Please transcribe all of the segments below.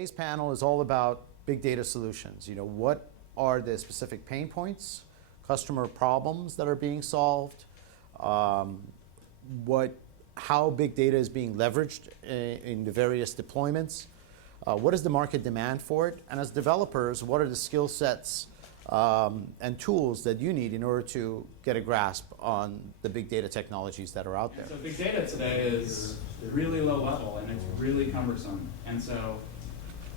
Today's panel is all about big data solutions. What are the specific pain points, customer problems that are being solved, how big data is being leveraged in the various deployments, what is the market demand for it, and as developers, what are the skill sets and tools that you need in order to get a grasp on the big data technologies that are out there. So big data today is really low level and it's really cumbersome. And so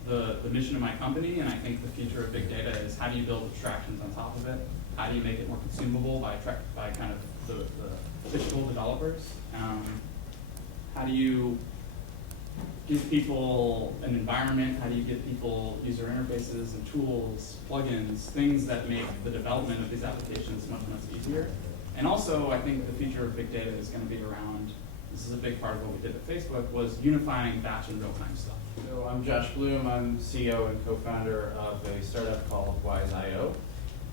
the mission of my company, and I think the future of big data, is how do you build abstractions on top of it? How do you make it more consumable by kind of the physical developers? How do you give people an environment? How do you give people user interfaces and tools, plugins, things that make the development of these applications much, much easier? And also, I think the future of big data is going to be around, this is a big part of what we did at Facebook, was unifying batch and real-time stuff. So I'm Josh Bloom. I'm CEO and co-founder of a startup called Wise.io.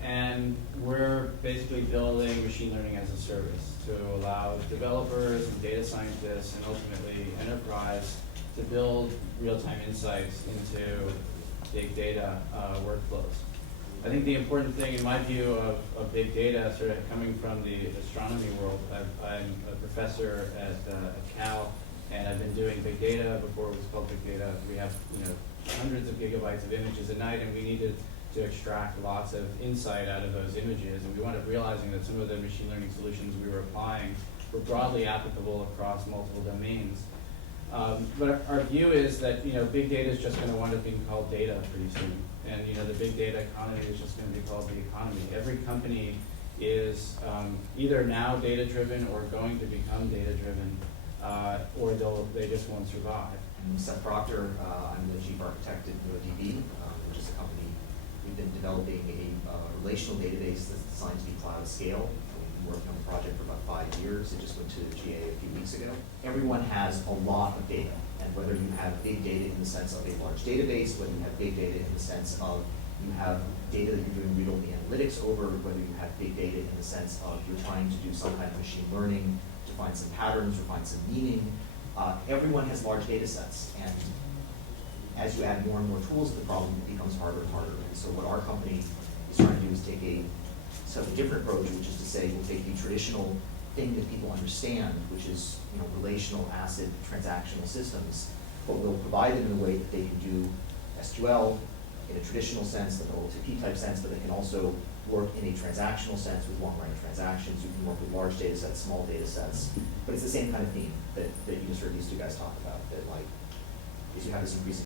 And we're basically building machine learning as a service to allow developers and data scientists and ultimately enterprise to build real-time insights into big data workflows. I think the important thing in my view of big data, sort of coming from the astronomy world, I'm a professor at Cal, and I've been doing big data before it was called big data. We have hundreds of gigabytes of images a night, and we needed to extract lots of insight out of those images. And we wound up realizing that some of the machine learning solutions we were applying were broadly applicable across multiple domains. But our view is that big data is just going to wind up being called data pretty soon, and the big data economy is just going to be called the economy. Every company is either now data driven or going to become data driven, or they just won't survive. I'm Seth Proctor. I'm the chief architect at NoDB, which is a company. We've been developing a relational database that's designed to be cloud scale. We've been working on the project for about 5 years. It just went to GA a few weeks ago. Everyone has a lot of data, and whether you have big data in the sense of a large database, whether you have big data in the sense of you have data that you're doing read-only analytics over, whether you have big data in the sense of you're trying to do some kind of machine learning to find some patterns or find some meaning. Everyone has large data sets, and as you add more and more tools to the problem, it becomes harder and harder. And so what our company is trying to do is take a slightly different approach, which is to say we'll take the traditional thing that people understand, which is relational, ACID, transactional systems, but we'll provide them in a way that they can do SQL in a traditional sense, like an OLTP type sense, but they can also work in a transactional sense with long-running transactions. You can work with large data sets, small data sets, but it's the same kind of theme that you just heard these two guys talk about, that is you have this increasing